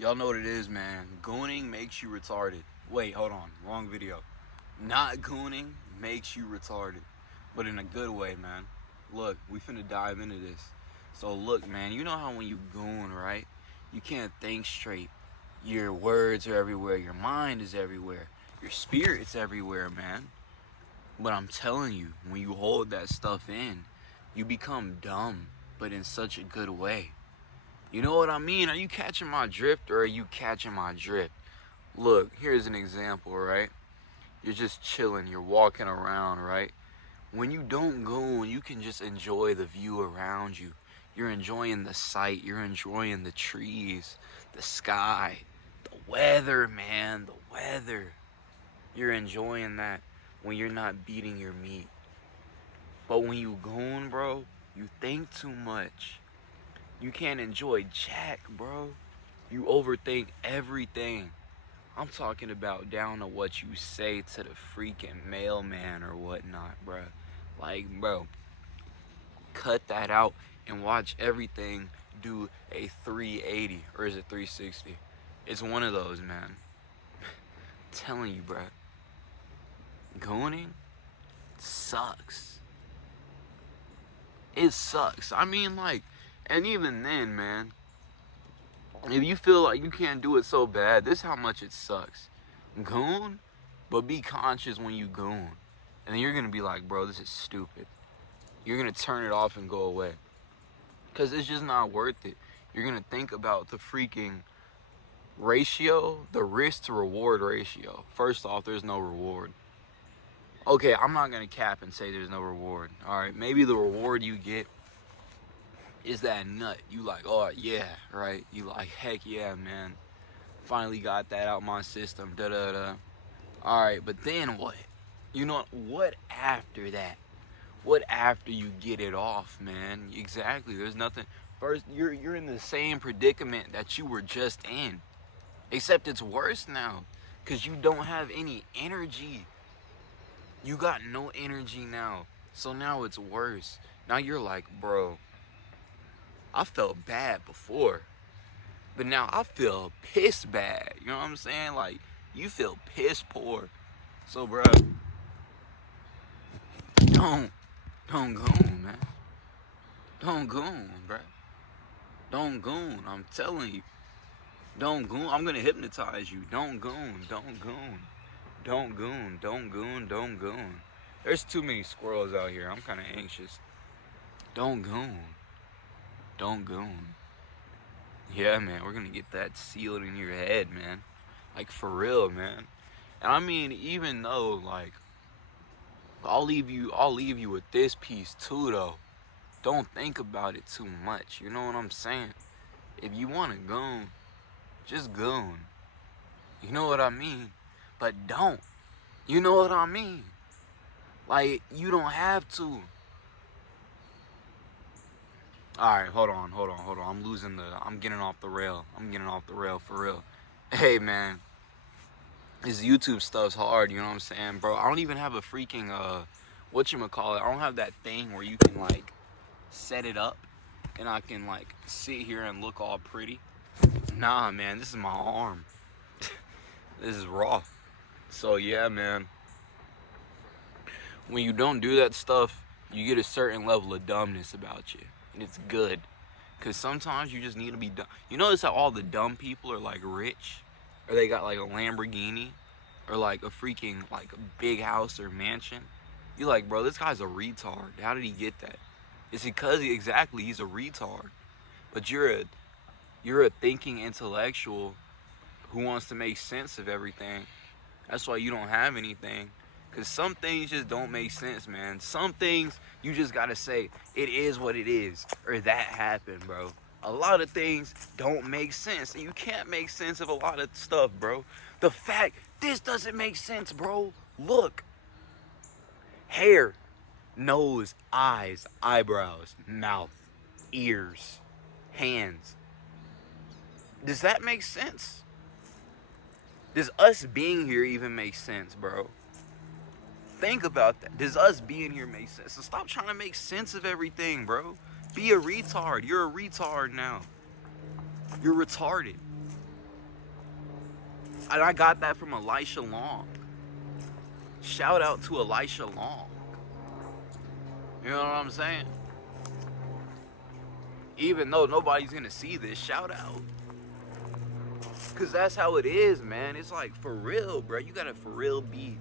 Y'all know what it is, man. Gooning makes you retarded. Wait, hold on. Wrong video. Not gooning makes you retarded. But in a good way, man. Look, we finna dive into this. So look, man, you know how when you goon, right? You can't think straight. Your words are everywhere. Your mind is everywhere. Your spirit's everywhere, man. But I'm telling you, when you hold that stuff in, you become dumb, but in such a good way. You know what I mean? Are you catching my drift or are you catching my drift? Look, here's an example, right? You're just chilling, you're walking around, right? When you don't go, you can just enjoy the view around you. You're enjoying the sight, you're enjoying the trees, the sky, the weather, man, the weather. You're enjoying that when you're not beating your meat. But when you goon, bro, you think too much. You can't enjoy jack, bro. You overthink everything. I'm talking about down to what you say to the freaking mailman or whatnot, bro. Like, bro, cut that out and watch everything do a 380, or is it 360? It's one of those, man. Telling you, bro. Gooning sucks. It sucks. I mean, like, and even then, man, if you feel like you can't do it so bad, this is how much it sucks. Goon, but be conscious when you goon. And then you're going to be like, bro, this is stupid. You're going to turn it off and go away. Because it's just not worth it. You're going to think about the freaking ratio, the risk to reward ratio. First off, there's no reward. Okay, I'm not going to cap and say there's no reward. All right, maybe the reward you get is that nut. You like, oh, yeah, right? You like, heck yeah, man. Finally got that out my system. Da-da-da. All right, but then what? You know what after that? What after you get it off, man? Exactly. There's nothing. First, you're in the same predicament that you were just in, except it's worse now, cause you don't have any energy. You got no energy now, so now it's worse. Now you're like, bro, I felt bad before, but now I feel piss bad. You know what I'm saying? Like, you feel piss poor. So, bro, don't don't goon, man. Don't goon, bro. Don't goon. I'm telling you. Don't goon. I'm gonna hypnotize you. Don't goon. Don't goon. Don't goon. Don't goon. Don't goon. There's too many squirrels out here. I'm kind of anxious. Don't goon. Don't goon. Yeah, man. We're gonna get that sealed in your head, man. Like, for real, man. And I mean, even though, like, I'll leave you with this piece too, though. Don't think about it too much. You know what I'm saying? If you want to goon, just goon. You know what I mean? But don't. You know what I mean? Like, you don't have to. Alright, hold on. I'm getting off the rail. I'm getting off the rail for real. Hey, man. This YouTube stuff's hard, you know what I'm saying, bro? I don't even have a freaking, whatchamacallit. I don't have that thing where you can, like, set it up and I can, like, sit here and look all pretty. Nah, man, this is my arm. This is raw. So, yeah, man. When you don't do that stuff, you get a certain level of dumbness about you. And it's good. Because sometimes you just need to be dumb. You notice how all the dumb people are, like, rich? Or they got, like, a Lamborghini? Or, like, a freaking, like, a big house or mansion? You're like, bro, this guy's a retard. How did he get that? It's because, exactly, he's a retard. But you're a thinking intellectual who wants to make sense of everything. That's why you don't have anything. Because some things just don't make sense, man. Some things you just got to say, it is what it is. Or that happened, bro. A lot of things don't make sense. And you can't make sense of a lot of stuff, bro. The fact, this doesn't make sense, bro. Look. Hair, nose, eyes, eyebrows, mouth, ears, hands. Does that make sense? Does us being here even make sense, bro? Think about that. Does us being here make sense? So stop trying to make sense of everything, bro. Be a retard. You're a retard now. You're retarded. And I got that from Elisha Long. Shout out to Elisha Long. You know what I'm saying? Even though nobody's gonna see this, shout out. Cause that's how it is, man. It's like, for real, bro. You gotta for real be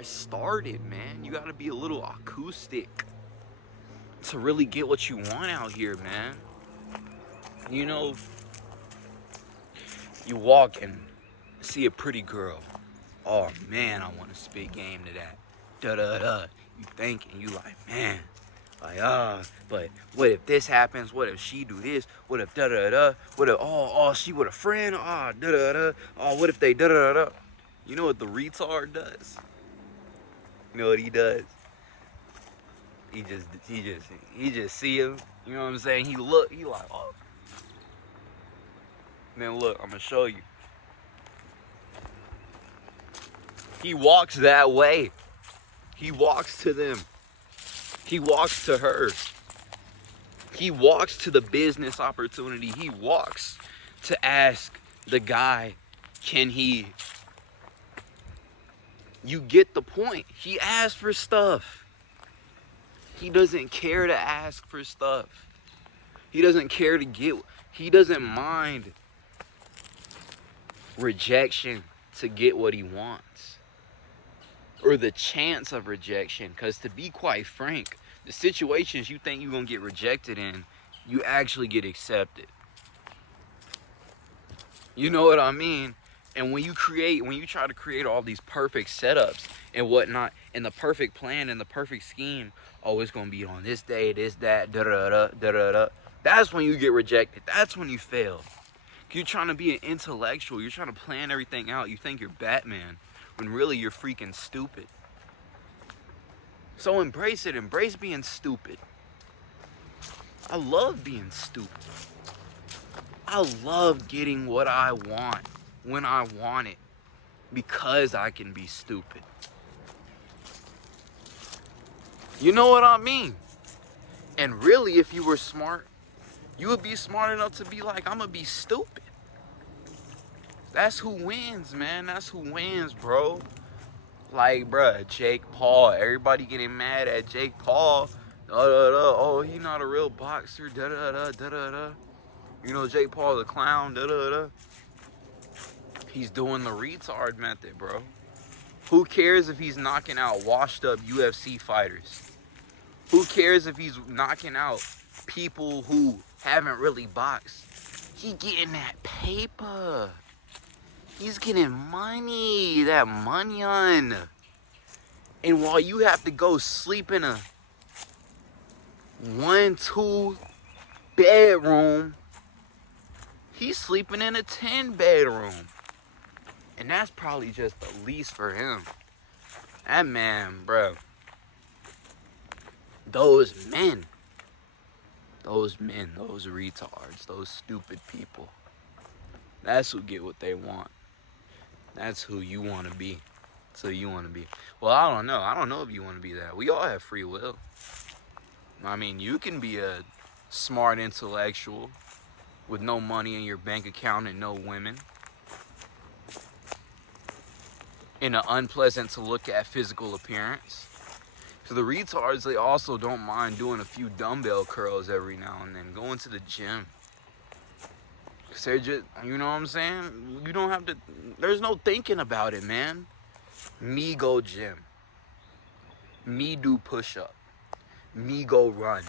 started, man. You gotta be a little acoustic to really get what you want out here, man. You know, you walk and see a pretty girl. Oh man, I want to spit game to that. Da da da. You thinking, you like, man, like, but what if this happens? What if she do this? What if da da da? What if she with a friend? Da da da. Oh, what if they da da da? You know what the retard does? You know what he does? He just see him. You know what I'm saying? He like, oh. And then look, I'm gonna show you. He walks that way. He walks to them. He walks to her. He walks to the business opportunity. He walks to ask the guy, can he? You get the point. He asks for stuff. He doesn't care to ask for stuff. He doesn't care to get. He doesn't mind rejection to get what he wants. Or the chance of rejection. Because to be quite frank, the situations you think you're going to get rejected in, you actually get accepted. You know what I mean? And when you try to create all these perfect setups and whatnot, and the perfect plan and the perfect scheme, oh, it's going to be on this day, this, that, da-da-da, da-da-da. That's when you get rejected. That's when you fail. You're trying to be an intellectual. You're trying to plan everything out. You think you're Batman, when really you're freaking stupid. So embrace it. Embrace being stupid. I love being stupid. I love getting what I want when I want it, because I can be stupid. You know what I mean? And really, if you were smart, you would be smart enough to be like, I'm gonna be stupid. That's who wins, man. That's who wins, bro. Like, bruh, Jake Paul. Everybody getting mad at Jake Paul. Oh, he not a real boxer. Da-da-da. You know, Jake Paul the clown. Da-da-da. He's doing the retard method, bro. Who cares if he's knocking out washed up UFC fighters? Who cares if he's knocking out people who haven't really boxed? He getting that paper. He's getting money. That money on. And while you have to go sleep in a 1-2 bedroom, he's sleeping in a 10 bedroom. And that's probably just the least for him. That man, bro. Those retards, those stupid people. That's who get what they want. That's who you want to be. So you want to be. Well, I don't know. I don't know if you want to be that. We all have free will. I mean, you can be a smart intellectual with no money in your bank account and no women. In an unpleasant to look at physical appearance. So the retards, they also don't mind doing a few dumbbell curls every now and then. Going to the gym. Cause they're just, you know what I'm saying? You don't have to, there's no thinking about it, man. Me go gym. Me do push-up. Me go run.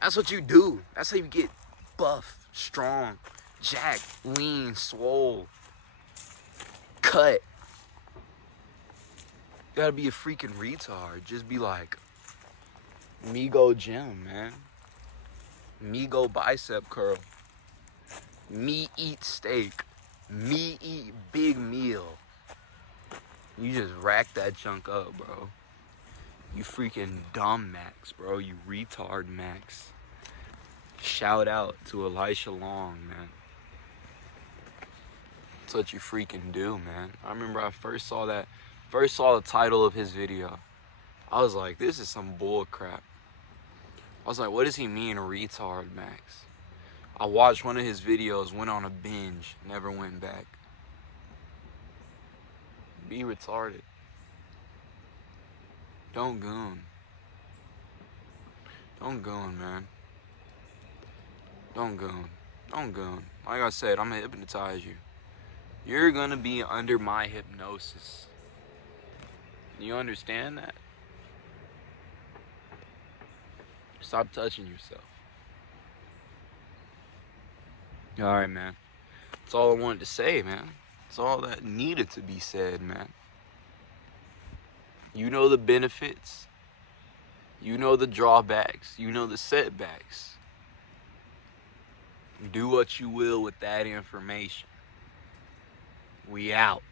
That's what you do. That's how you get buff, strong, jacked, lean, swole, cut. You gotta be a freaking retard. Just be like, me go gym, man. Me go bicep curl. Me eat steak. Me eat big meal. You just rack that junk up, bro. You freaking dumb Max, bro. You retard Max. Shout out to Elisha Long, man. That's what you freaking do, man. I remember I first saw the title of his video. I was like, this is some bull crap. I was like, what does he mean, retard Max? I watched one of his videos, went on a binge, never went back. Be retarded. Don't goon. Don't goon, man. Don't goon. Don't goon. Like I said, I'm gonna hypnotize you. You're gonna be under my hypnosis. You understand that? Stop touching yourself. Alright, man. That's all I wanted to say, man. That's all that needed to be said, man. You know the benefits. You know the drawbacks. You know the setbacks. Do what you will with that information. We out.